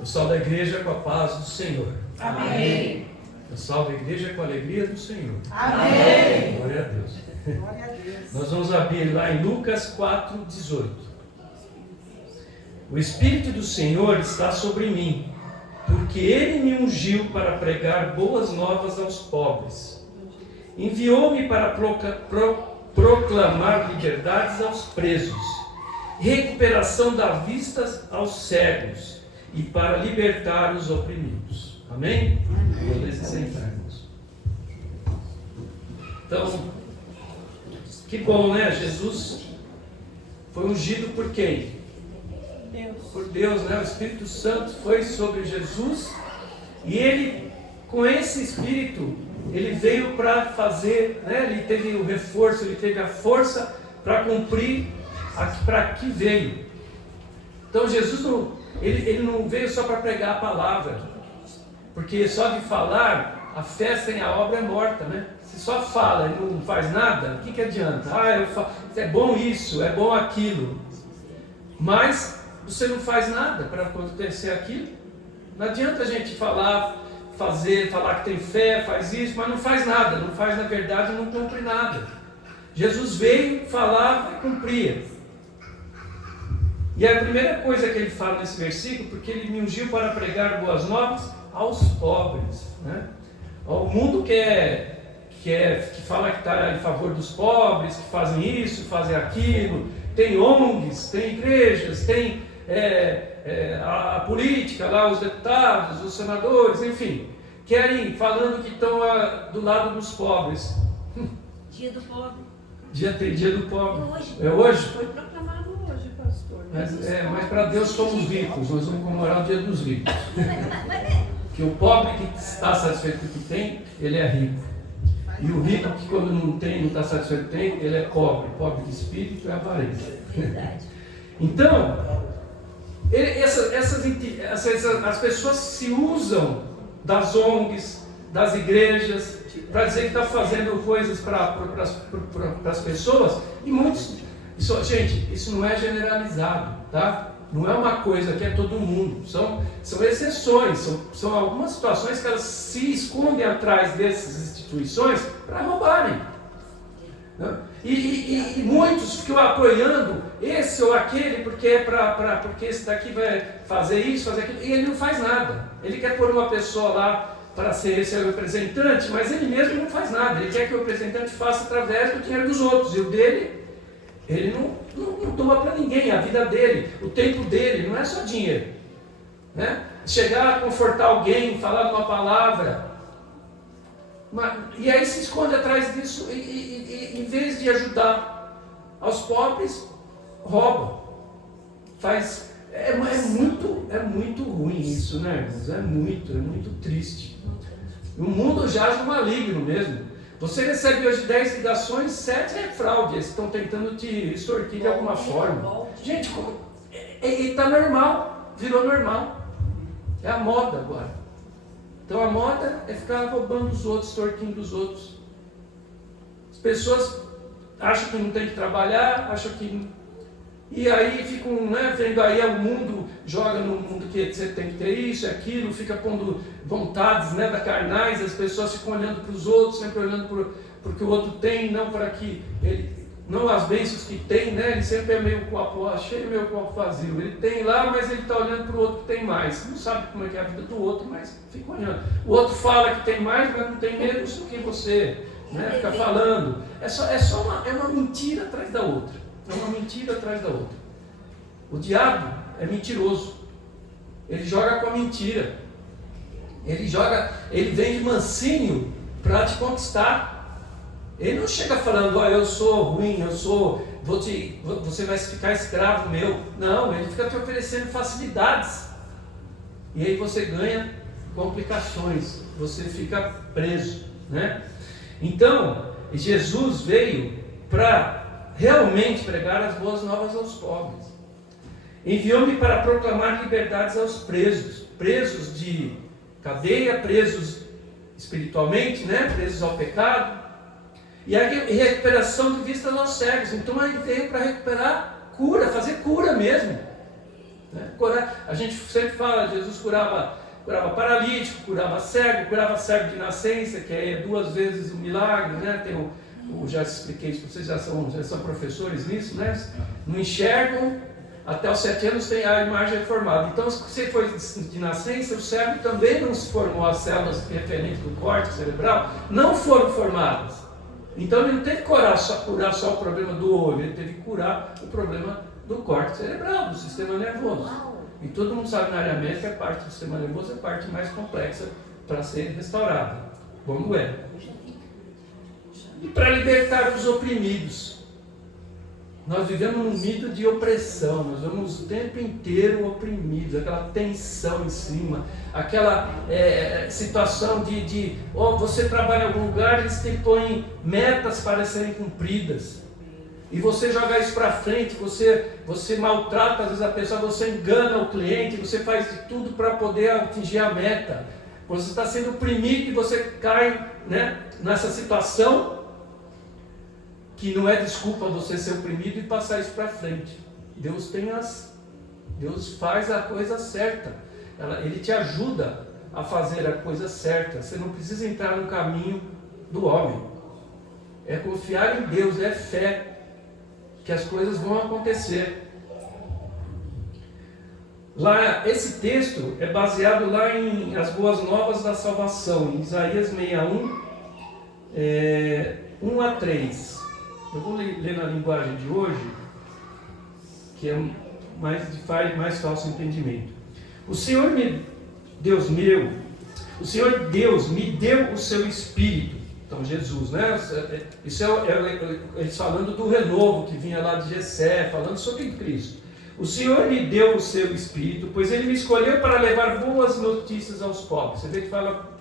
Eu salvo a igreja com a paz do Senhor. Amém. Eu salvo a igreja com a alegria do Senhor. Amém. Glória a Deus. Glória a Deus. Nós vamos abrir lá em Lucas 4:18. O Espírito do Senhor está sobre mim, porque Ele me ungiu para pregar boas novas aos pobres. Enviou-me para proclamar liberdades aos presos, recuperação da vista aos cegos e para libertar os oprimidos. Amém? Vamos se sentar, irmãos. Então, que bom, né? Jesus foi ungido por quem? Por Deus, né? O Espírito Santo foi sobre Jesus e ele, com esse Espírito, ele veio para fazer, né? Ele teve o reforço, ele teve a força para cumprir para que veio. Então Jesus ele não veio só para pregar a palavra, porque só de falar a fé sem a obra é morta, né? Se só fala e não faz nada, o que adianta? É bom isso, é bom aquilo, mas você não faz nada para acontecer aquilo. Não adianta a gente falar que tem fé, faz isso, mas não faz nada, não faz na verdade, não cumpre nada. Jesus veio, falava e cumpria. E a primeira coisa que ele fala nesse versículo, porque ele me ungiu para pregar boas novas aos pobres, né? O mundo que fala que está em favor dos pobres, que fazem isso, fazem aquilo, tem ONGs, tem igrejas, tem a política lá, os deputados, os senadores, enfim, querem, falando que estão do lado dos pobres. Dia do pobre. Dia do pobre. Hoje. É hoje? Foi proclamado hoje, pastor. Mas para Deus somos ricos, nós vamos comemorar o dia dos ricos. Mas Que o pobre que está satisfeito com o que tem, ele é rico. E o rico que quando não tem, não está satisfeito com o que tem, ele é pobre de espírito e avarento. verdade. Então, as pessoas se usam das ONGs, das igrejas, para dizer que está fazendo coisas para as pessoas, e muitos, gente, isso não é generalizado, tá? Não é uma coisa que é todo mundo, são exceções, são algumas situações que elas se escondem atrás dessas instituições para roubarem, né? E muitos ficam apoiando esse ou aquele porque porque esse daqui vai fazer isso, fazer aquilo, e ele não faz nada. Ele quer pôr uma pessoa lá para ser esse representante, mas ele mesmo não faz nada. Ele quer que o representante faça através do dinheiro dos outros, e o dele, ele não toma para ninguém, a vida dele, o tempo dele, não é só dinheiro, né? Chegar a confortar alguém, falar uma palavra, e aí se esconde atrás disso, e em vez de ajudar aos pobres, rouba. É muito ruim isso, né, irmãos? É muito triste. O mundo jaz no maligno mesmo. Você recebe hoje 10 ligações, 7 é fraude, eles estão tentando te extorquir de alguma forma. Gente, está normal, virou normal. É a moda agora. Então a moda é ficar roubando os outros, extorquindo os outros. As pessoas acham que não tem que trabalhar, acham que... E aí ficam, né, vendo aí o mundo, joga no mundo que você tem que ter isso, aquilo, fica pondo vontades, né, da carnais, as pessoas ficam olhando para os outros, sempre olhando para o que o outro tem, não para que ele, não as bênçãos que tem, né, ele sempre é meio copo cheio, meio copo vazio. Ele tem lá, mas ele está olhando para o outro que tem mais. Não sabe como é que é a vida do outro, mas fica olhando. O outro fala que tem mais, mas não tem menos do que você, né, fica falando. É uma mentira atrás da outra. É uma mentira atrás da outra. O diabo é mentiroso. Ele joga com a mentira. Ele vem de mansinho para te conquistar. Ele não chega falando, eu sou ruim, você vai ficar escravo meu. Não, ele fica te oferecendo facilidades. E aí você ganha complicações, você fica preso, né? Então, Jesus veio para realmente pregar as boas novas aos pobres. Enviou-me para proclamar liberdades aos presos de cadeia, presos espiritualmente, né? Presos ao pecado, e a recuperação de vista aos cegos. Então ele veio para recuperar cura, fazer cura mesmo. Né? A gente sempre fala, Jesus curava paralítico, curava cego de nascença, que é 2 vezes um milagre, né? Já expliquei isso, vocês já são professores nisso, né? Não enxergam, até os 7 anos tem a imagem formada. Então, se você foi de nascença, o cérebro também não se formou, as células referentes do córtex cerebral não foram formadas. Então, ele não teve que curar só o problema do olho, ele teve que curar o problema do córtex cerebral, do sistema nervoso. E todo mundo sabe na área médica a parte do sistema nervoso é a parte mais complexa para ser restaurada. Como é? E para libertar os oprimidos. Nós vivemos num mito de opressão, nós vamos o tempo inteiro oprimidos, aquela tensão em cima, aquela situação de você trabalha em algum lugar, eles te põem metas para serem cumpridas. E você joga isso para frente, você maltrata às vezes a pessoa, você engana o cliente, você faz de tudo para poder atingir a meta. Você está sendo oprimido e você cai, né, nessa situação que não é desculpa você ser oprimido e passar isso para frente. Deus faz a coisa certa. Ele te ajuda a fazer a coisa certa. Você não precisa entrar no caminho do homem. É confiar em Deus, é fé que as coisas vão acontecer. Lá, esse texto é baseado lá em As Boas Novas da Salvação, em Isaías 61, 1 a 3. Eu vou ler na linguagem de hoje, que faz mais fácil entendimento. O Senhor Deus me deu o seu Espírito. Então Jesus, né? Isso eles falando do renovo que vinha lá de Jessé, falando sobre Cristo. O Senhor me deu o seu Espírito, pois Ele me escolheu para levar boas notícias aos pobres. Você vê que fala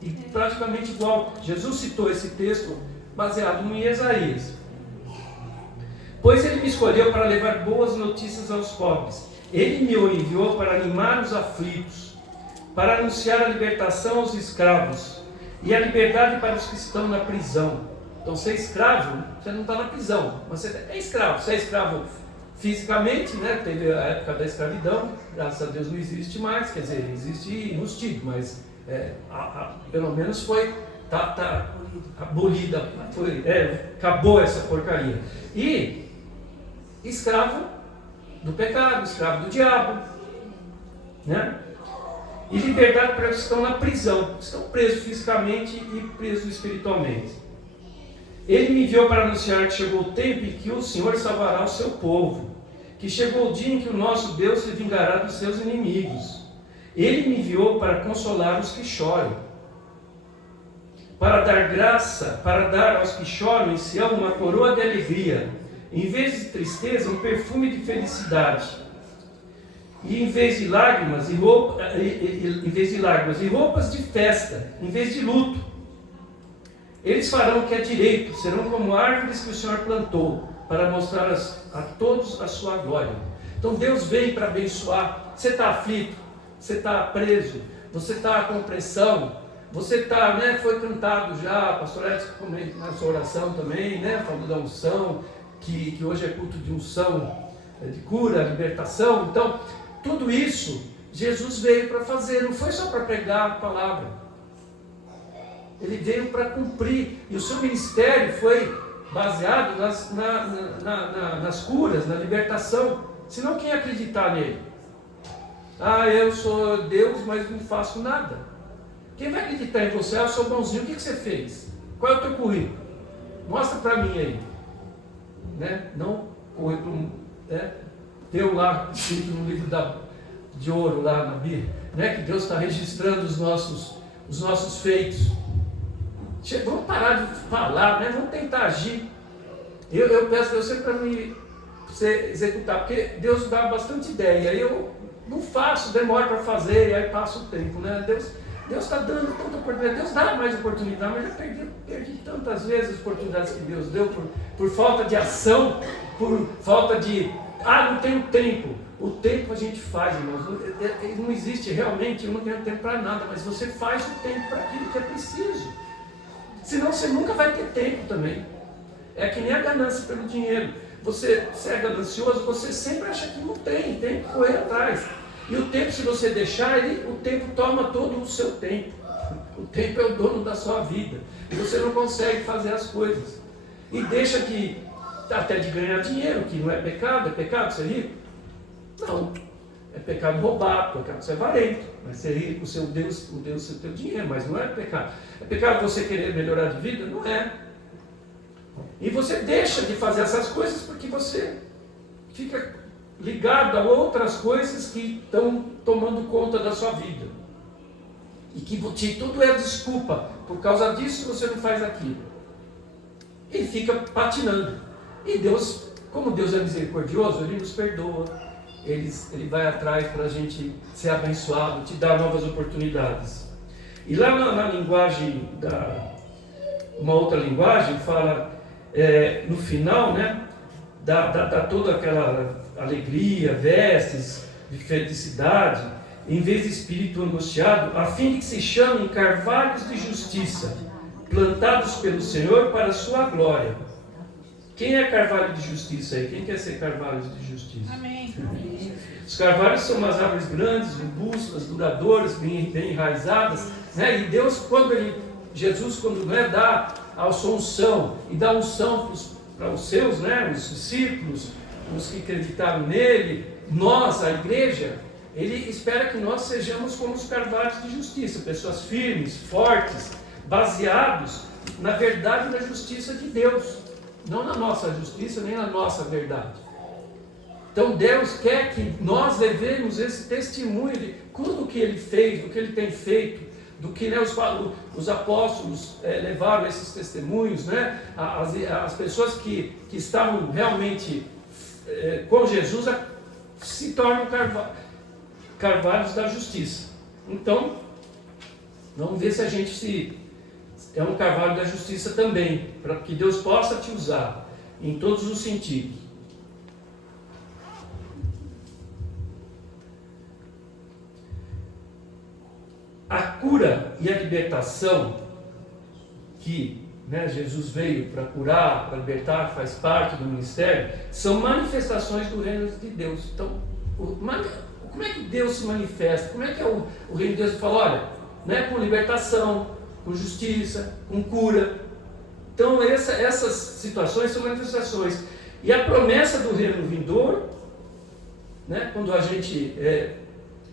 e praticamente igual. Jesus citou esse texto baseado em Isaías. Pois Ele me escolheu para levar boas notícias aos pobres. Ele me enviou para animar os aflitos, para anunciar a libertação aos escravos e a liberdade para os que estão na prisão. Então, ser escravo, você não está na prisão, mas você é escravo. Você é escravo fisicamente, né? Teve a época da escravidão, graças a Deus não existe mais, quer dizer, existe enrustido, mas pelo menos foi abolida, acabou essa porcaria. E escravo do pecado, escravo do diabo, né? E liberdade para os que estão na prisão, estão presos fisicamente e presos espiritualmente. Ele me enviou para anunciar que chegou o tempo em que o Senhor salvará o seu povo, que chegou o dia em que o nosso Deus se vingará dos seus inimigos. Ele me enviou para consolar os que choram, para dar graça, para dar aos que choram em Sião uma coroa de alegria, em vez de tristeza, um perfume de felicidade, e em vez de lágrimas e roupas de festa, em vez de luto. Eles farão o que é direito, serão como árvores que o Senhor plantou, para mostrar a todos a sua glória. Então Deus vem para abençoar. Você está aflito, você está preso, você está com pressão, você está, né, foi cantado já, a pastora Edson na sua oração também, né, falando da unção, que hoje é culto de unção, de cura, libertação. Então, tudo isso Jesus veio para fazer, não foi só para pregar a palavra. Ele veio para cumprir, e o seu ministério foi baseado nas curas, na libertação. Senão quem acreditar nele? Eu sou Deus, mas não faço nada. Quem vai acreditar em você? Eu sou bonzinho, o que você fez? Qual é o teu currículo? Mostra para mim aí. Né? Não currículo, deu lá, escrito no livro de ouro lá na Bíblia, né? Que Deus está registrando os nossos feitos. Vamos parar de falar, né? Vamos tentar agir. Eu peço a Deus sempre para me executar, porque Deus dá bastante ideia, e eu não faço, demoro para fazer, e aí passa o tempo, né? Deus está dando tanta oportunidade, Deus dá mais oportunidade, mas já perdi tantas vezes as oportunidades que Deus deu por falta de ação, por falta de, não tenho tempo. O tempo a gente faz, irmãos, não existe realmente, eu não tenho tempo para nada, mas você faz o tempo para aquilo que é preciso. Senão você nunca vai ter tempo também. É que nem a ganância pelo dinheiro. você é ganancioso, você sempre acha que não tem que correr atrás. E o tempo, se você deixar, o tempo toma todo o seu tempo. O tempo é o dono da sua vida. E você não consegue fazer as coisas. E deixa que, até de ganhar dinheiro, que não é pecado ser rico? Não. É pecado roubar, pecado ser avarento. Mas ser rico, o seu Deus o teu dinheiro, mas não é pecado. É pecado você querer melhorar de vida? Não é. E você deixa de fazer essas coisas porque você fica ligado a outras coisas que estão tomando conta da sua vida. E que tudo é desculpa. Por causa disso você não faz aquilo. Ele fica patinando. E Deus, como Deus é misericordioso, Ele nos perdoa. Ele vai atrás para a gente ser abençoado, te dar novas oportunidades. E lá na linguagem, uma outra linguagem, fala no final, né? Dá toda aquela alegria, vestes de felicidade, em vez de espírito angustiado, a fim de que se chamem carvalhos de justiça, plantados pelo Senhor para a sua glória. Quem é carvalho de justiça aí? Quem quer ser carvalho de justiça? Amém. Os carvalhos são umas árvores grandes, robustas, duradouras, bem enraizadas, né? E Deus, Jesus, quando dá a sua unção, e dá unção para os seus, né? Os discípulos, os que acreditaram nele, nós, a igreja, Ele espera que nós sejamos como os carvalhos de justiça, pessoas firmes, fortes, baseados na verdade e na justiça de Deus, não na nossa justiça, nem na nossa verdade. Então Deus quer que nós levemos esse testemunho de tudo que Ele fez, do que Ele tem feito, do que, né, os apóstolos levaram esses testemunhos, né? As pessoas que estavam realmente com Jesus se tornam carvalhos da justiça. Então, vamos ver se a gente é um carvalho da justiça também, para que Deus possa te usar em todos os sentidos. A cura e a libertação que, né, Jesus veio para curar, para libertar, faz parte do ministério, são manifestações do reino de Deus. Então, como é que Deus se manifesta? Como é que é o reino de Deus? Ele fala, olha, né, com libertação, com justiça, com cura. Então essas situações são manifestações. E a promessa do reino vindouro, né, quando a gente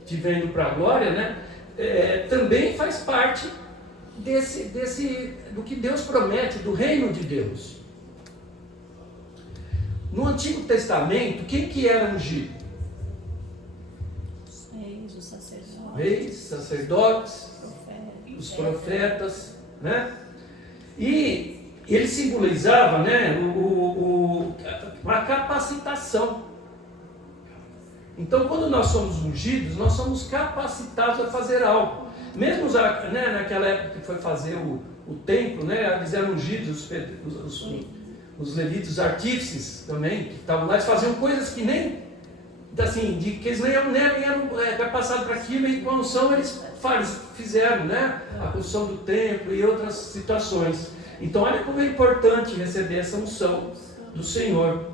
estiver indo para a glória, né, também faz parte do que Deus promete, do reino de Deus. No Antigo Testamento, quem que era ungido? Reis, sacerdotes, os profetas, né? E ele simbolizava, né, uma capacitação. Então, quando nós somos ungidos, nós somos capacitados a fazer algo. Mesmo naquela época que foi fazer o templo, né, eles eram ungidos, os levitas, os artífices também, que estavam lá, eles faziam coisas que nem, assim, que eles nem eram capacitados para aquilo, e com a unção eles fizeram, né, a construção do templo e outras situações. Então, olha como é importante receber essa unção do Senhor.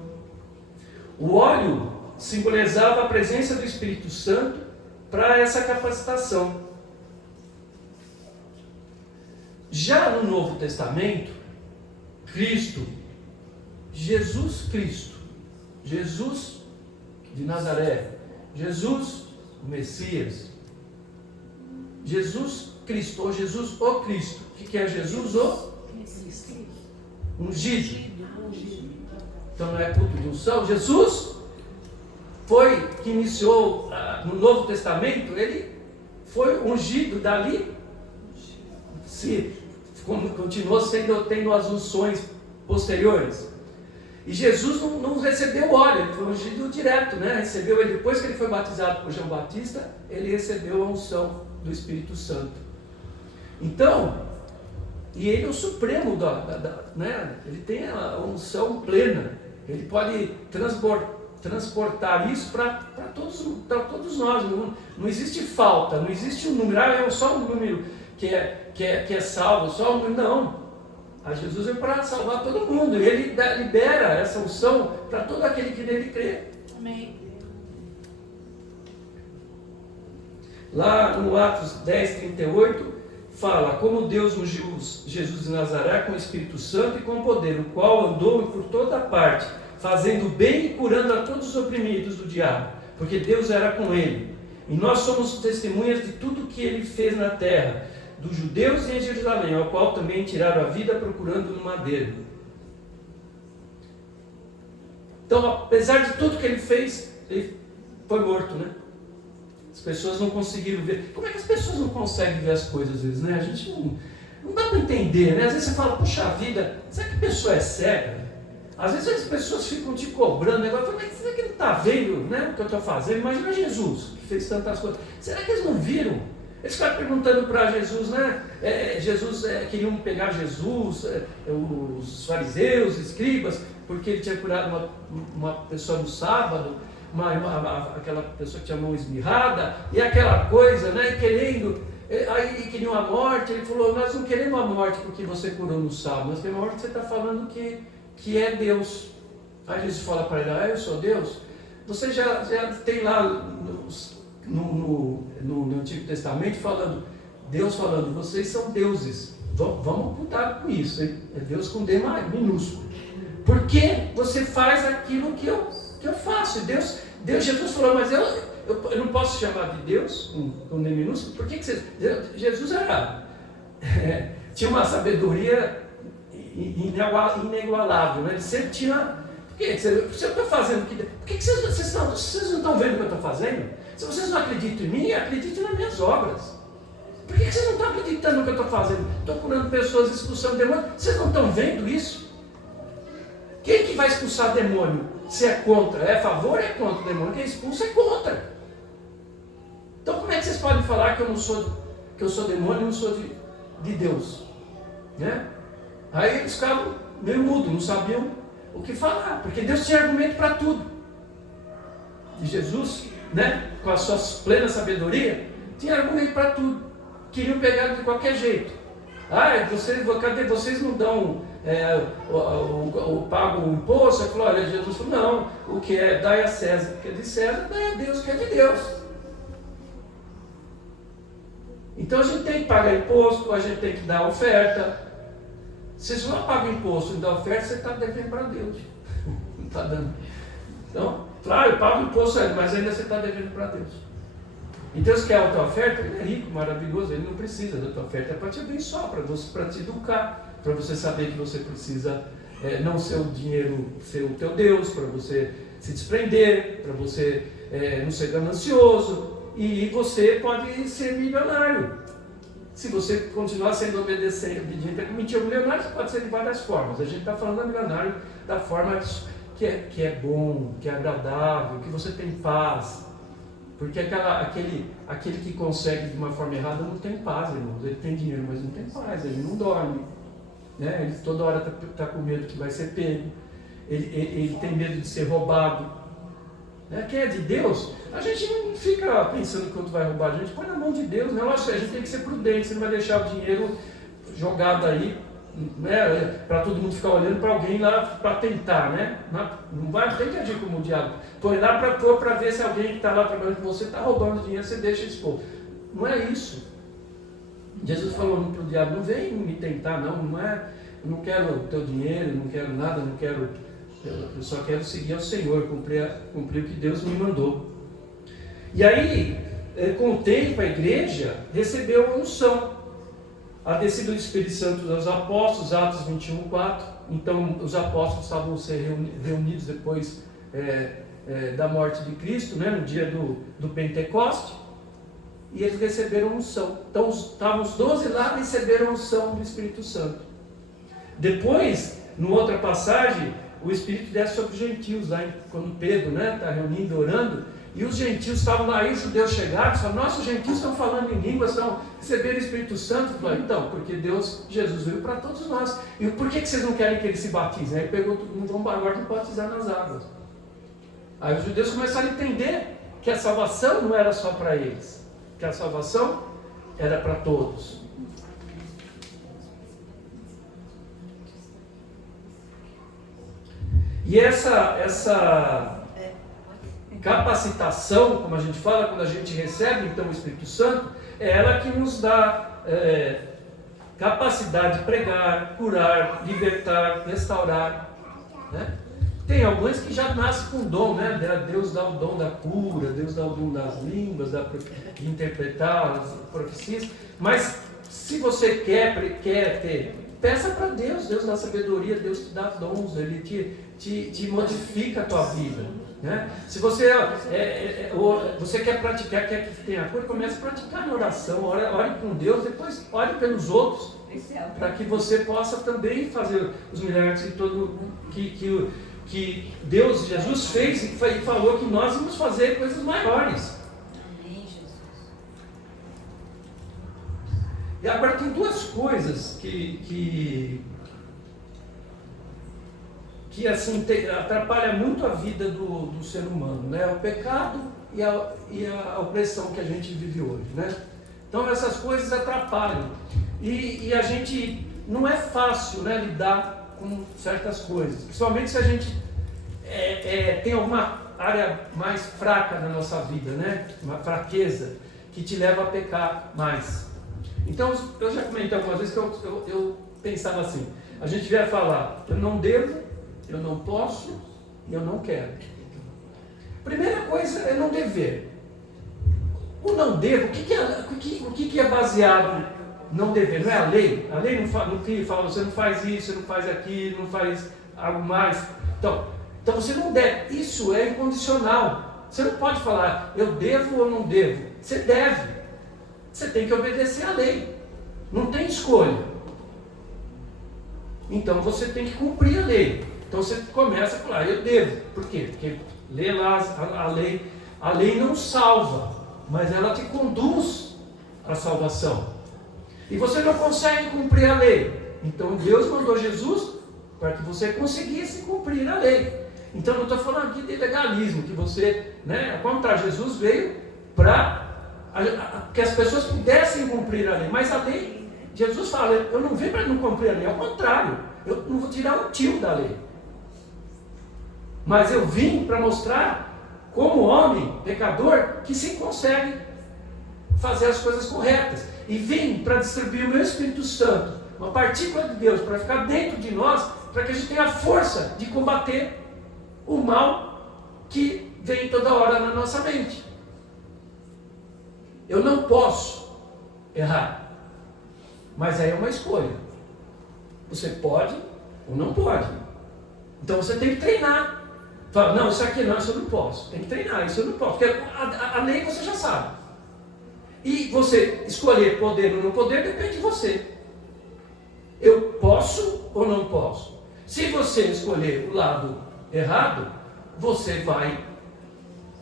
O óleo simbolizava a presença do Espírito Santo para essa capacitação. Já no Novo Testamento, Jesus Cristo, Jesus de Nazaré, Jesus o Messias, Jesus Cristo, ou Jesus o Cristo. O que é Jesus o? Ungido. Então não é culto de unção. Jesus foi que iniciou no Novo Testamento, ele foi ungido dali, continuou tendo as unções posteriores. E Jesus não recebeu óleo, ele foi ungido direto, né? Recebeu ele depois que ele foi batizado por João Batista, ele recebeu a unção do Espírito Santo. Então, e ele é o supremo né? Ele tem a unção plena, ele pode transportar isso para todos nós. Não existe falta, não existe um número, é só um número que é salvo, só um número, não. A Jesus veio para salvar todo mundo. E ele libera essa unção para todo aquele que nele crê. Amém. Lá no Atos 10, 38, fala como Deus ungiu Jesus de Nazaré com o Espírito Santo e com poder, o qual andou por toda parte, fazendo bem e curando a todos os oprimidos do diabo, porque Deus era com ele. E nós somos testemunhas de tudo que ele fez na terra, dos judeus e em Jerusalém, ao qual também tiraram a vida procurando no madeiro. Então, apesar de tudo que ele fez, ele foi morto, né? As pessoas não conseguiram ver. Como é que as pessoas não conseguem ver as coisas às vezes, né? A gente não dá para entender, né? Às vezes você fala, puxa vida, será que a pessoa é cega? Às vezes as pessoas ficam te cobrando, negócio, mas será que ele está vendo, né, o que eu estou fazendo? Imagina Jesus, que fez tantas coisas. Será que eles não viram? Eles ficaram perguntando para Jesus, né? Queriam pegar Jesus, os fariseus, escribas, porque ele tinha curado uma pessoa no sábado, aquela pessoa que tinha a mão esmirrada, e aquela coisa, né? Aí queriam a morte. Ele falou, nós não queremos a morte porque você curou no sábado, nós queremos a morte porque você está falando que é Deus. Aí Jesus fala para ele, eu sou Deus? Você já tem lá no Antigo Testamento Deus falando, vocês são deuses. Vamos cuidar com isso, hein? É Deus com D minúsculo. Porque você faz aquilo que eu faço. Jesus falou, mas eu não posso chamar de Deus com D minúsculo. Por que Jesus tinha uma sabedoria inigualável, né? Ele sempre tinha. Se eu estou fazendo por que vocês não estão vendo o que eu estou fazendo? Se vocês não acreditam em mim, acreditem nas minhas obras. Por que vocês não estão acreditando no que eu estou fazendo? Estou curando pessoas, expulsando demônios. Vocês não estão vendo isso? Quem que vai expulsar demônio? Se é contra, é a favor ou é contra o demônio? Quem expulsa é contra. Então como é que vocês podem falar que eu sou demônio e não sou de Deus? Né? Aí eles ficavam meio mudos, não sabiam o que falar, porque Deus tinha argumento para tudo. E Jesus, né, com a sua plena sabedoria, tinha argumento para tudo. Queriam pegar de qualquer jeito. Cadê vocês não dão pagam o imposto? Ele falou, olha, Jesus falou, não, o que é dai a César, o que é de César, dai a Deus, o que é de Deus. Então a gente tem que pagar imposto, a gente tem que dar oferta. Se você não paga imposto e dá oferta, você está devendo para Deus. Não está dando. Então, claro, eu pago imposto, mas ainda você está devendo para Deus. E Deus quer a tua oferta, ele é rico, maravilhoso, ele não precisa da tua oferta, é para te abençoar, para te educar, para você saber que você precisa não ser o dinheiro, ser o teu Deus, para você se desprender, para você não ser ganancioso, e você pode ser milionário. Se você continuar sendo obediente, mentira, milionário pode ser de várias formas. A gente está falando de milionário da forma que é bom, que é agradável, que você tem paz. Porque aquele que consegue de uma forma errada não tem paz, irmãos. Ele tem dinheiro, mas não tem paz, ele não dorme. Né? Ele toda hora está com medo que vai ser pego. Ele tem medo de ser roubado. Né? Quem é de Deus, a gente não fica pensando que o outro vai roubar, a gente põe na mão de Deus, né? A gente tem que ser prudente, você não vai deixar o dinheiro jogado aí, né? Para todo mundo ficar olhando para alguém lá para tentar, né? Não tem que agir como o diabo, põe lá para ver se alguém que está lá trabalhando com você está roubando dinheiro, você deixa expor. Não é isso. Jesus falou para o diabo, não vem me tentar, não eu não quero o teu dinheiro, não quero nada, eu só quero seguir ao Senhor, cumprir o que Deus me mandou. E aí, com o tempo, a igreja recebeu a unção, a descida do Espírito Santo aos apóstolos, Atos 21:4. Então, os apóstolos estavam sendo reunidos depois da morte de Cristo, né, no dia do Pentecoste, e eles receberam a unção. Então, estavam os 12 lá e receberam a unção do Espírito Santo. Depois, numa outra passagem, o Espírito desce sobre os gentios, lá quando Pedro está reunindo, orando, e os gentios estavam lá, e os judeus chegaram e falaram, nossa, os gentios estão falando em línguas, estão recebendo o Espírito Santo. Falaram, então, porque Jesus veio para todos nós. E por que vocês não querem que eles se batizem? Aí pegou todo mundo, vamos agora batizar nas águas. Aí os judeus começaram a entender que a salvação não era só para eles, que a salvação era para todos. E essa capacitação, como a gente fala, quando a gente recebe então o Espírito Santo, é ela que nos dá capacidade de pregar, curar, libertar, restaurar, né? Tem alguns que já nascem com dom, né? Deus dá o dom da cura, Deus dá o dom das línguas, de interpretar as profecias. Mas se você quer ter, peça para Deus, Deus dá sabedoria, Deus te dá dons, Ele te modifica a tua vida, né? Se você quer praticar, quer que tenha cura, comece a praticar na oração, ore com Deus, depois ore pelos outros, para que você possa também fazer os milagres que Deus, Jesus fez e falou que nós vamos fazer coisas maiores. Amém, Jesus. E agora tem duas coisas que assim, atrapalha muito a vida do ser humano, né? O pecado e a opressão que a gente vive hoje, né? Então essas coisas atrapalham. E a gente, não é fácil, né, lidar com certas coisas, principalmente se a gente tem alguma área mais fraca na nossa vida, né? Uma fraqueza que te leva a pecar mais. Então eu já comentei algumas vezes que eu pensava assim, a gente vai falar, eu não devo, eu não posso e eu não quero. Primeira coisa é não dever. O não devo, o que é baseado não dever? Não é a lei? A lei não fala, você não faz isso, você não faz aquilo, não faz algo mais. Então você não deve. Isso é incondicional. Você não pode falar, eu devo ou não devo. Você deve. Você tem que obedecer à lei. Não tem escolha. Então você tem que cumprir a lei. Então você começa a falar, eu devo. Por quê? Porque lê lá a lei não salva, mas ela te conduz à salvação. E você não consegue cumprir a lei. Então Deus mandou Jesus para que você conseguisse cumprir a lei. Então não estou falando aqui de legalismo, que você, né, ao contrário, Jesus veio para que as pessoas pudessem cumprir a lei. Mas a lei, Jesus fala, eu não vim para não cumprir a lei, ao contrário, eu não vou tirar um tio da lei. Mas eu vim para mostrar, como homem, pecador, que se consegue fazer as coisas corretas. E vim para distribuir o meu Espírito Santo, uma partícula de Deus, para ficar dentro de nós, para que a gente tenha a força de combater o mal que vem toda hora na nossa mente. Eu não posso errar, mas aí é uma escolha. Você pode ou não pode. Então você tem que treinar. Fala, não, isso aqui não, isso eu não posso. Tem que treinar, isso eu não posso. Porque a lei você já sabe. E você escolher poder ou não poder depende de você. Eu posso ou não posso? Se você escolher o lado errado, você vai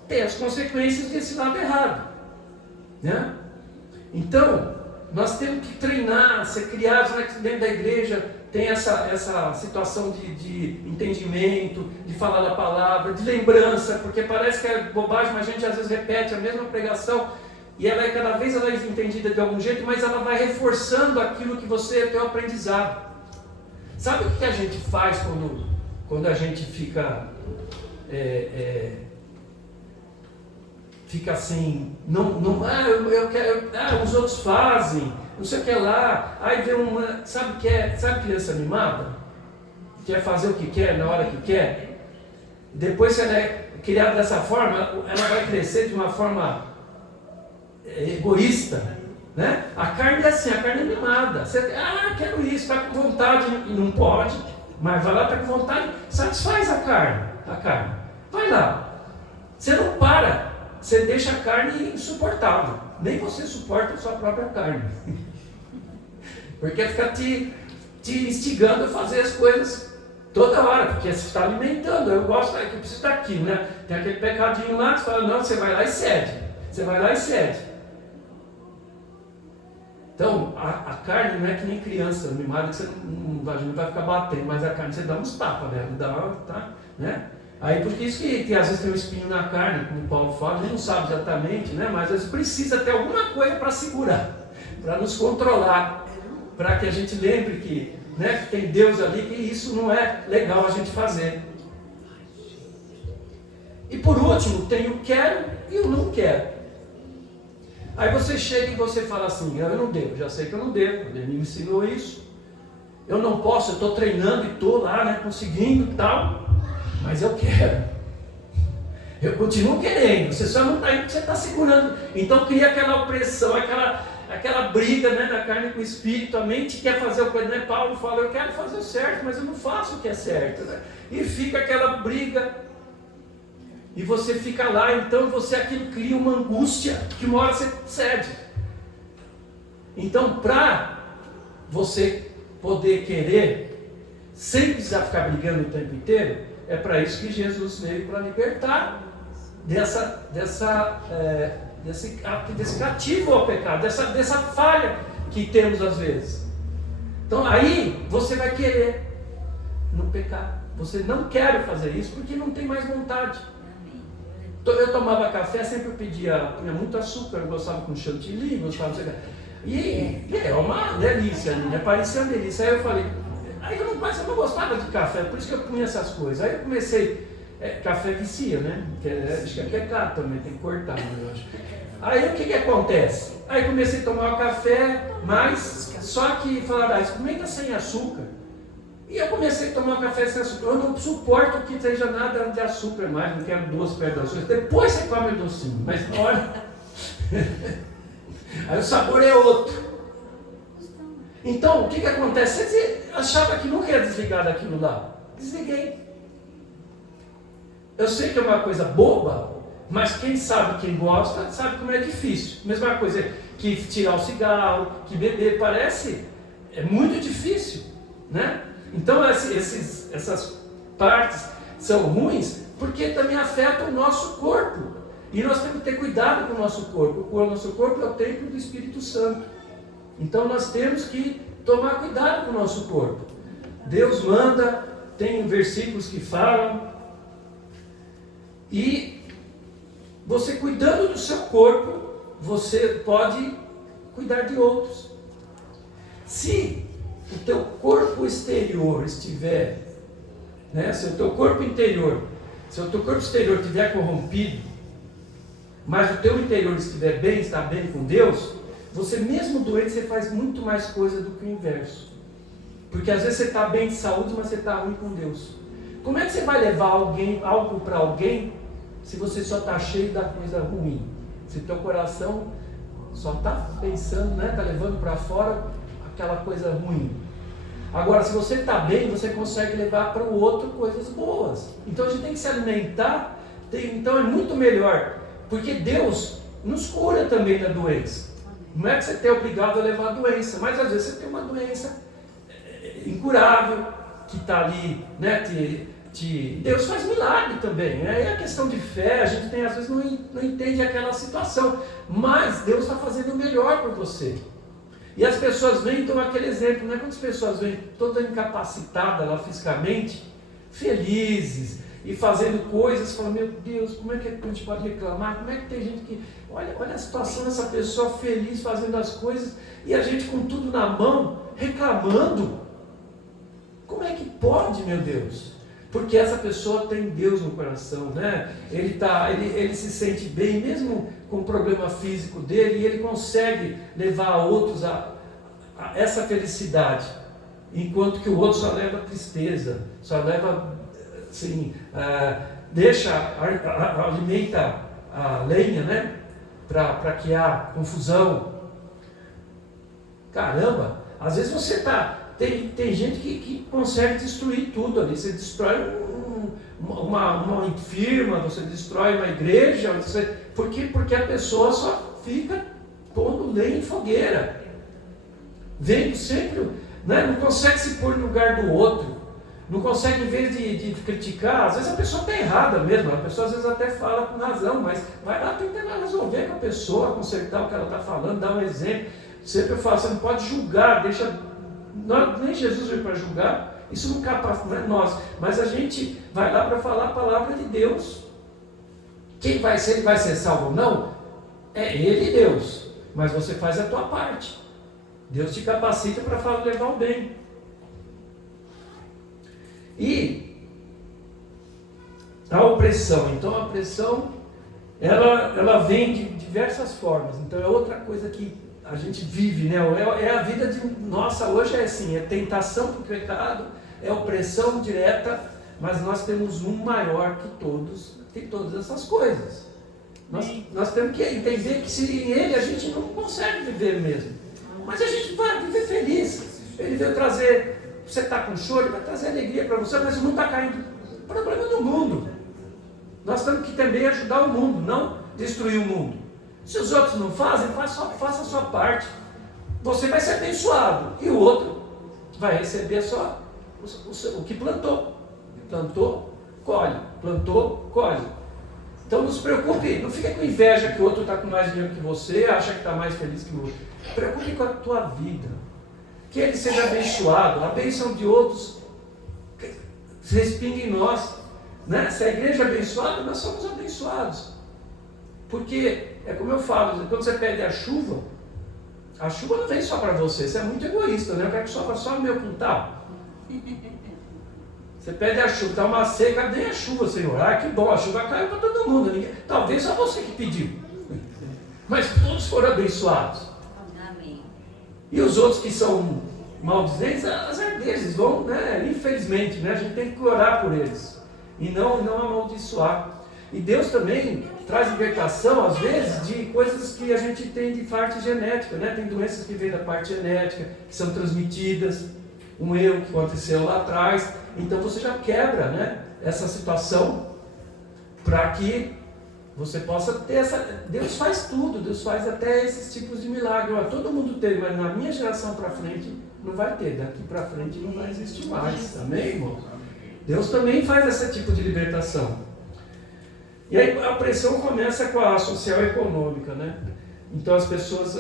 ter as consequências desse lado errado, né? Então, nós temos que treinar, ser criados, né? Dentro da igreja tem essa situação de entendimento, de falar da palavra, de lembrança, porque parece que é bobagem, mas a gente às vezes repete a mesma pregação, e ela cada vez ela é entendida de algum jeito, mas ela vai reforçando aquilo que você tem o aprendizado. Sabe o que a gente faz quando a gente fica assim, eu quero, os outros fazem, não sei o que lá, aí vem uma, sabe criança mimada? Quer fazer o que quer, na hora que quer? Depois, se ela é criada dessa forma, ela vai crescer de uma forma egoísta, né? A carne é assim, a carne é mimada. Você, quero isso, está com vontade, e não pode, mas vai lá, está com vontade, satisfaz a carne, vai lá. Você não para, você deixa a carne insuportável, nem você suporta a sua própria carne, porque fica te instigando a fazer as coisas toda hora, porque você está alimentando. Eu gosto, que eu preciso daquilo, né? Tem aquele pecadinho lá, que você fala, não, você vai lá e cede. Então, a carne não é que nem criança mimada, que você não vai ficar batendo, mas a carne você dá uns tapas, né? Aí, porque isso que às vezes tem um espinho na carne, como o Paulo fala, a gente não sabe exatamente, né? Mas às vezes precisa ter alguma coisa para segurar, para nos controlar, para que a gente lembre que, né, que tem Deus ali, que isso não é legal a gente fazer. E por último, tem o quero e o não quero. Aí você chega e você fala assim, eu não devo, já sei que eu não devo, ele me ensinou isso. Eu não posso, eu estou treinando e estou lá, né, conseguindo e tal, mas eu quero. Eu continuo querendo, você só não está indo porque você está segurando. Então cria aquela opressão, aquela briga, né, da carne com o espírito, a mente quer fazer o que, né? Paulo fala, eu quero fazer o certo, mas eu não faço o que é certo, né? E fica aquela briga. E você fica lá, então aquilo cria uma angústia que uma hora você cede. Então, para você poder querer, sem precisar ficar brigando o tempo inteiro, é para isso que Jesus veio, para libertar desse cativo ao pecado, dessa falha que temos às vezes. Então, aí você vai querer não pecar. Você não quer fazer isso porque não tem mais vontade. Eu tomava café, sempre eu punha muito açúcar, eu gostava com chantilly, gostava de... E é uma delícia, né? Parecia uma delícia. Aí eu falei, eu não gostava de café, por isso que eu punha essas coisas. Aí eu comecei, café vicia, né? Acho que é caro também, tem que cortar, eu acho. Aí o que acontece? Aí comecei a tomar o café, mas só que falaram, experimenta sem açúcar. E eu comecei a tomar café sem açúcar. Eu não suporto que seja nada de açúcar mais, não quero doce perto do açúcar. Depois você come o docinho, mas na hora... Aí o sabor é outro. Então, o que acontece? Você achava que nunca ia desligar daquilo lá. Desliguei. Eu sei que é uma coisa boba, mas quem sabe, quem gosta, sabe como é difícil. Mesma coisa que tirar o cigarro, que beber, é muito difícil, né? Então essas partes são ruins porque também afetam o nosso corpo. E nós temos que ter cuidado com o nosso corpo. O nosso corpo é o templo do Espírito Santo. Então nós temos que tomar cuidado com o nosso corpo. Deus manda, tem versículos que falam. E você cuidando do seu corpo, você pode cuidar de outros. Se o teu corpo exterior estiver, né, se o teu corpo exterior estiver corrompido, mas o teu interior estiver bem, está bem com Deus, você mesmo doente, você faz muito mais coisa do que o inverso. Porque às vezes você está bem de saúde, mas você está ruim com Deus. Como é que você vai levar algo para alguém, se você só está cheio da coisa ruim? Se teu coração só está pensando, né, está levando para fora aquela coisa ruim. Agora, se você está bem, você consegue levar para o outro coisas boas. Então a gente tem que se alimentar. Então é muito melhor, porque Deus nos cura também da doença. Não é que você é obrigado a levar a doença, mas às vezes você tem uma doença incurável que está ali, né? Deus faz milagre também. É a questão de fé, a gente às vezes não entende aquela situação, mas Deus está fazendo o melhor por você. E as pessoas vêm, então aquele exemplo, né? Quantas pessoas vêm toda incapacitada lá fisicamente, felizes e fazendo coisas, falam, meu Deus, como é que a gente pode reclamar? Como é que tem gente que, olha a situação dessa pessoa feliz fazendo as coisas e a gente com tudo na mão, reclamando? Como é que pode, meu Deus? Porque essa pessoa tem Deus no coração, né? Ele se sente bem, mesmo com o problema físico dele, e ele consegue levar outros a essa felicidade, enquanto que o outro só leva tristeza, só leva, assim, alimenta a lenha, né? Para criar confusão. Caramba, às vezes você tem gente que consegue destruir tudo ali. Você destrói uma firma, você destrói uma igreja. Por quê? Porque a pessoa só fica pondo lenha em fogueira. Vendo sempre, né? Não consegue se pôr no lugar do outro. Não consegue, em vez de criticar, às vezes a pessoa está errada mesmo. A pessoa às vezes até fala com razão, mas vai lá tentar resolver com a pessoa, consertar o que ela está falando, dar um exemplo. Sempre eu falo, você não pode julgar, nem Jesus veio para julgar, isso não capacita nós, mas a gente vai lá para falar a palavra de Deus. Quem vai ser, ele vai ser salvo ou não? É ele e Deus, mas você faz a tua parte. Deus te capacita para levar o bem. E a opressão. Então a opressão, ela vem de diversas formas. Então é outra coisa que a gente vive, né? É a vida de nossa hoje, é assim, é tentação para o pecado, é opressão direta, mas nós temos um maior que todas essas coisas. Nós temos que entender que sem ele a gente não consegue viver mesmo. Mas a gente vai viver feliz. Ele veio trazer, você está com choro, ele vai trazer alegria para você, mas o mundo está caindo. O problema do mundo. Nós temos que também ajudar o mundo, não destruir o mundo. Se os outros não fazem, faça a sua parte. Você vai ser abençoado e o outro vai receber só o que plantou. Plantou, colhe. Plantou, colhe. Então não se preocupe, não fique com inveja que o outro está com mais dinheiro que você, acha que está mais feliz que o outro. Preocupe com a tua vida. Que ele seja abençoado. A bênção de outros respinga em nós. Né? Se a igreja é abençoada, nós somos abençoados. Porque, é como eu falo, quando você pede a chuva não vem só para você, você é muito egoísta, né? Eu quero que sobra só no meu quintal. Você pede a chuva, está uma seca, nem a chuva, Senhor. Ah, que bom, a chuva caiu para todo mundo. Talvez só você que pediu. Mas todos foram abençoados. Amém. E os outros que são maldizentes, azar deles, vão, né? Infelizmente, né? A gente tem que orar por eles. E não amaldiçoar. E Deus também traz libertação, às vezes, de coisas que a gente tem de parte genética, né? Tem doenças que vêm da parte genética, que são transmitidas, um erro que aconteceu lá atrás. Então você já quebra, né, essa situação para que você possa ter essa... Deus faz tudo, Deus faz até esses tipos de milagre. Todo mundo teve, mas na minha geração para frente não vai ter, daqui para frente não vai existir mais. Amém, irmão? Deus também faz esse tipo de libertação. E aí a pressão começa com a social e econômica, né? Então as pessoas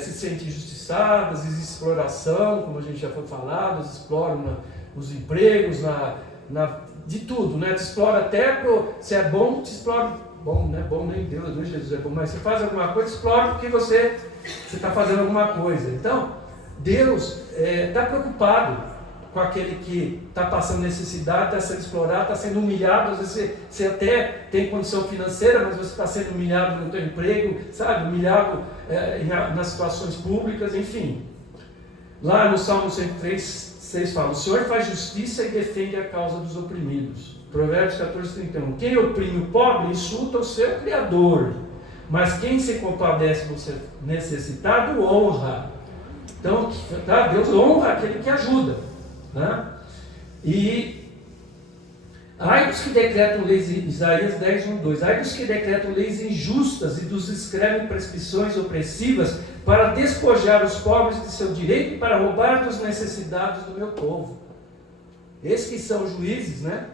se sentem injustiçadas, existe exploração, como a gente já foi falado, eles exploram nos empregos, de tudo, né? Te explora até se é bom, te explora. Bom, não é bom nem Deus, nem Jesus é bom, mas você faz alguma coisa, te explora porque você está fazendo alguma coisa. Então, Deus está preocupado com aquele que está passando necessidade, está sendo explorado, está sendo humilhado. Às vezes você até tem condição financeira, mas você está sendo humilhado no teu emprego, sabe? Humilhado nas situações públicas, enfim. Lá no Salmo 103:6 fala: o Senhor faz justiça e defende a causa dos oprimidos. Provérbios 14:31. Quem oprime o pobre insulta o seu Criador, mas quem se compadece do necessitado honra. Então, Deus honra aquele que ajuda. Né? E ai dos que decretam leis, Isaías 10:1-2, ai dos que decretam leis injustas e dos escrevem prescrições opressivas para despojar os pobres de seu direito e para roubar dos necessitados do meu povo. Esses que são juízes, né?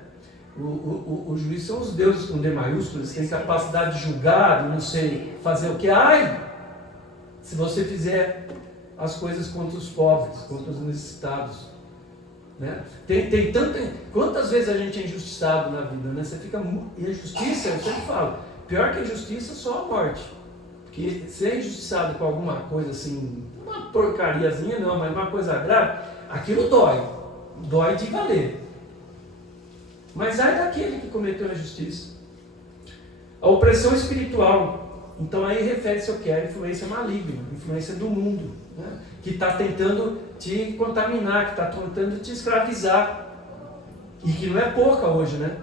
Os juízes são os deuses com D maiúsculo, eles têm capacidade de julgar, de não sei fazer o que. Ai, se você fizer as coisas contra os pobres, contra os necessitados. Né? Tem tanta... Quantas vezes a gente é injustiçado na vida, né? Você fica... Injustiça, eu sempre falo, pior que a injustiça, só a morte. Porque ser injustiçado com alguma coisa assim, uma porcariazinha não, mas uma coisa grave, aquilo dói de valer. Mas ai daquele que cometeu a injustiça. A opressão espiritual, então aí refere-se ao que? A influência maligna, influência do mundo, né? Que está tentando te contaminar, que está tentando te escravizar, e que não é pouca hoje, né?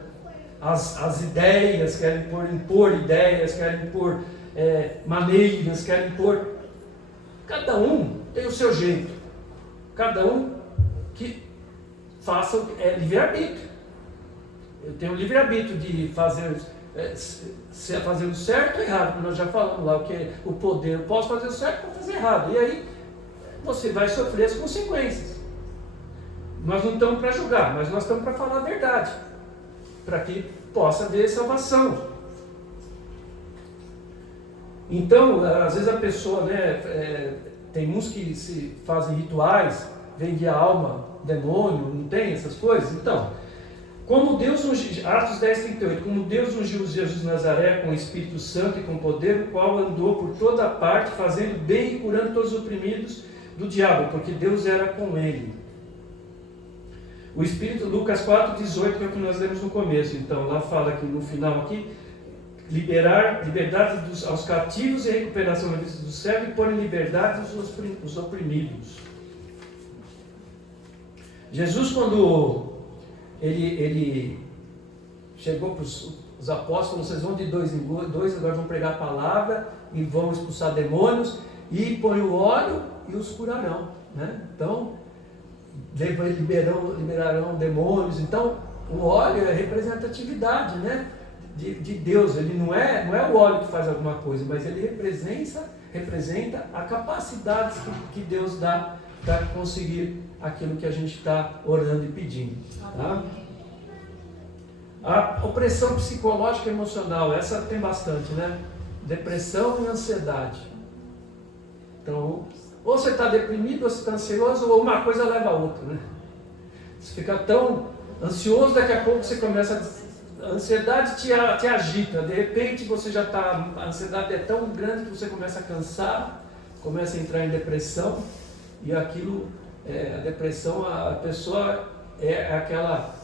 As ideias, querem impor ideias, querem impor maneiras, querem impor. Cada um tem o seu jeito, cada um que faça livre-arbítrio. Eu tenho o livre-arbítrio de fazer o certo ou errado, como nós já falamos lá, o que é o poder. Eu posso fazer o certo ou fazer errado, e aí você vai sofrer as consequências. Nós não estamos para julgar, mas nós estamos para falar a verdade, para que possa haver salvação. Então, às vezes a pessoa, né, tem uns que se fazem rituais, vende a alma, demônio, não tem essas coisas? Então, como Deus ungiu, Atos 10:38, como Deus ungiu Jesus de Nazaré com o Espírito Santo e com poder, o qual andou por toda parte, fazendo bem e curando todos os oprimidos do diabo, porque Deus era com ele. O Espírito, Lucas 4,18, que é o que nós lemos no começo. Então, lá fala que no final aqui, liberar liberdade aos cativos e recuperação da vista do cego e pôr em liberdade os oprimidos. Jesus, quando ele chegou para os apóstolos, vocês vão de 2 em 2, agora vão pregar a palavra e vão expulsar demônios e põe o óleo e os curarão, né? Então, liberarão demônios. Então, o óleo é representatividade, né? De Deus. Ele não é o óleo que faz alguma coisa, mas ele representa a capacidade que Deus dá para conseguir aquilo que a gente está orando e pedindo, tá? A opressão psicológica e emocional, essa tem bastante, né? Depressão e ansiedade. Então, ou você está deprimido, ou você está ansioso, ou uma coisa leva a outra, né? Você fica tão ansioso, daqui a pouco você começa a ansiedade te agita, de repente você já está, a ansiedade é tão grande que você começa a cansar, começa a entrar em depressão, e aquilo, a depressão, a pessoa é aquela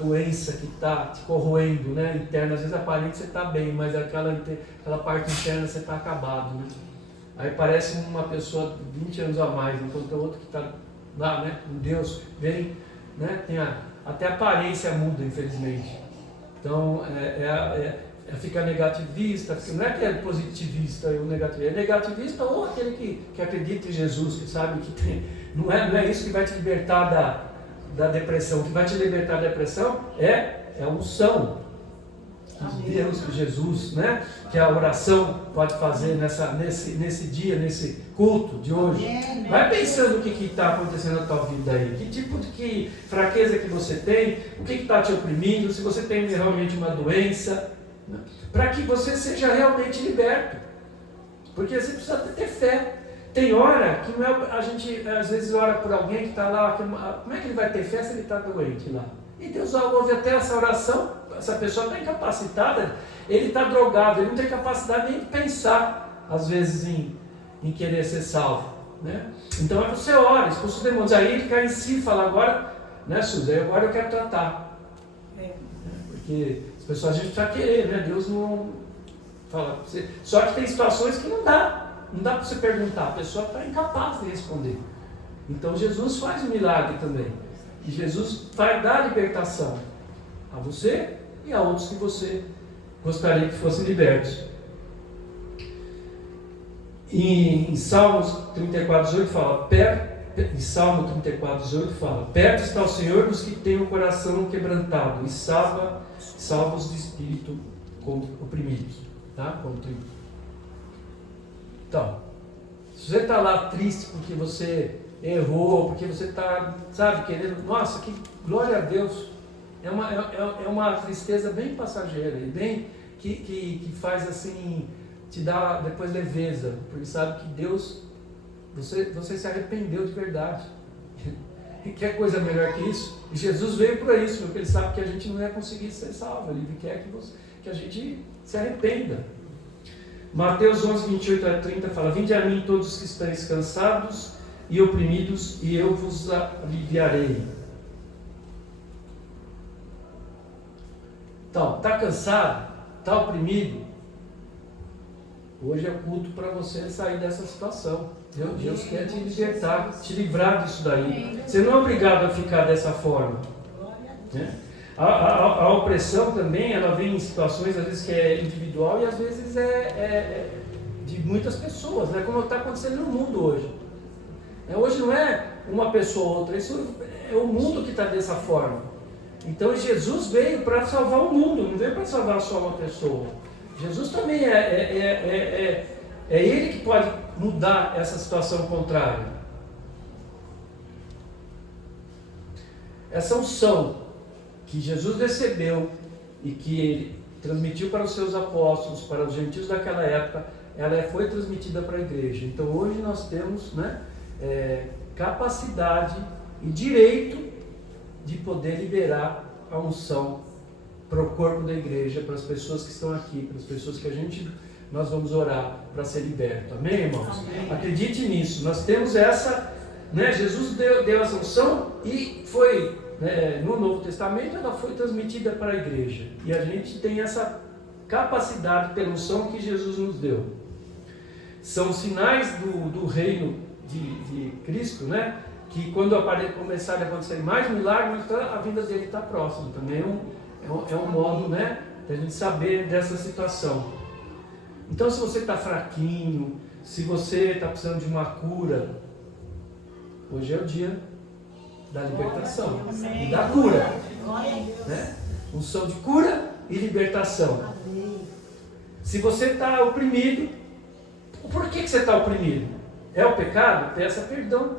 doença que está te corroendo, né, interna. Às vezes aparente você está bem, mas aquela parte interna você está acabado, né? Aí parece uma pessoa de 20 anos a mais, enquanto o outro que está lá, né, com Deus, vem, né, até a aparência muda, infelizmente. Então, fica negativista, não é que é positivista ou negativista, é negativista ou aquele que acredita em Jesus, que sabe que tem, não é isso que vai te libertar da depressão. O que vai te libertar da depressão é a unção de Deus, de Jesus, né? Que a oração pode fazer nesse dia, nesse culto de hoje. Vai pensando o que está acontecendo na tua vida aí, que tipo de fraqueza que você tem, o que está te oprimindo, se você tem realmente uma doença, né? Para que você seja realmente liberto, porque você precisa ter fé. Tem hora que não é, a gente às vezes ora por alguém que está lá, como é que ele vai ter fé se ele está doente lá? E Deus ouve até essa oração. Essa pessoa está incapacitada, ele está drogado, ele não tem capacidade nem de pensar, às vezes, em querer ser salvo, né? Então você ora, expulsa os demônios, aí ele cai em si e fala, agora, né, Suzy, agora eu quero tratar. Porque as pessoas, a gente precisa querer, né? Deus não fala para você. Só que tem situações que não dá para você perguntar, a pessoa está incapaz de responder. Então Jesus faz um milagre também, e Jesus vai dar libertação a você e a outros que você gostaria que fossem libertos. Em Salmos 34,18 fala, Salmo 34,18 fala, perto está o Senhor dos que têm o coração quebrantado e salva os de espírito oprimidos, tá? Contrito. Então, se você está lá triste porque você errou, porque você está, sabe, querendo, nossa, que glória a Deus. É uma tristeza bem passageira, e bem que faz assim, te dá depois leveza, porque sabe que Deus, você se arrependeu de verdade. E quer coisa melhor que isso? E Jesus veio para isso, porque Ele sabe que a gente não ia conseguir ser salvo, Ele quer que a gente se arrependa. Mateus 11, 28 a 30 fala, vinde a mim todos os que estáis cansados e oprimidos, e eu vos aliviarei. Então, está cansado? Está oprimido? Hoje é culto para você sair dessa situação. Deus quer te libertar, te livrar disso daí. Você não é obrigado a ficar dessa forma, né? A opressão também, ela vem em situações, às vezes que é individual e às vezes é de muitas pessoas, né? Como está acontecendo no mundo hoje. Hoje não é uma pessoa ou outra, isso é o mundo que está dessa forma. Então Jesus veio para salvar o mundo, não veio para salvar só uma pessoa. Jesus também é Ele que pode mudar essa situação contrária. Essa unção que Jesus recebeu e que Ele transmitiu para os seus apóstolos, para os gentios daquela época, ela foi transmitida para a igreja. Então hoje nós temos, né, capacidade e direito de poder liberar a unção para o corpo da igreja, para as pessoas que estão aqui, para as pessoas que nós vamos orar para ser liberto. Amém, irmãos? Amém. Acredite nisso. Nós temos essa né, Jesus deu essa unção e foi, né, no Novo Testamento ela foi transmitida para a igreja. E a gente tem essa capacidade pela unção que Jesus nos deu. São sinais do reino de Cristo, né? Que quando começarem a acontecer mais milagres, a vida dele está próxima. Também é um modo, né, da gente saber dessa situação. Então, se você está fraquinho, se você está precisando de uma cura, hoje é o dia da libertação e da cura, né? Unção de cura e libertação. Se você está oprimido, por que você está oprimido? É o pecado? Peça perdão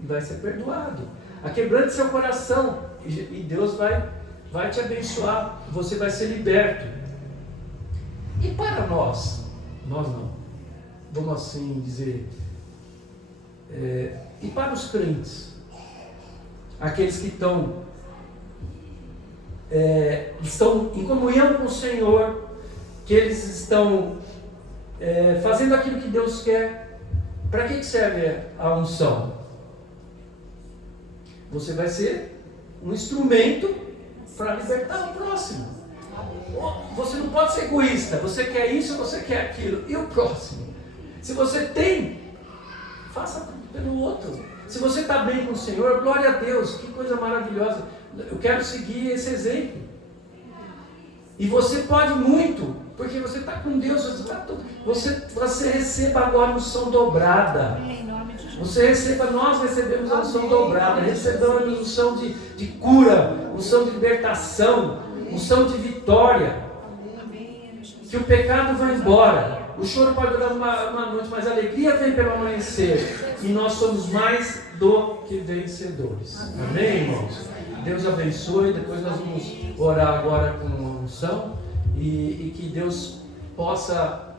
e vai ser perdoado. Aquebrante seu coração e Deus vai te abençoar. Você vai ser liberto. E para nós não. Vamos assim dizer. E para os crentes, aqueles que estão em comunhão com o Senhor, que eles estão fazendo aquilo que Deus quer. Para que serve a unção? Você vai ser um instrumento para libertar o próximo. Você não pode ser egoísta. Você quer isso, você quer aquilo. E o próximo? Se você tem, faça pelo outro. Se você está bem com o Senhor, glória a Deus, que coisa maravilhosa. Eu quero seguir esse exemplo. E você pode muito, porque você está com Deus, você receba agora a unção dobrada. Nós recebemos a unção dobrada, recebemos a unção de cura, unção de libertação, unção de vitória. Que o pecado vai embora. O choro pode durar uma noite, mas a alegria vem pelo amanhecer. E nós somos mais do que vencedores. Amém, irmãos? Deus abençoe. Depois nós vamos orar agora com uma unção. E que Deus possa...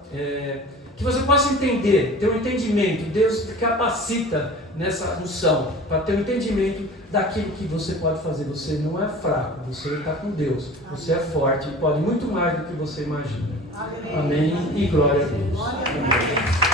que você possa entender, ter um entendimento. Deus te capacita nessa unção para ter um entendimento daquilo que você pode fazer. Você não é fraco, você está com Deus. Você é forte e pode muito mais do que você imagina. Amém e glória a Deus. Amém.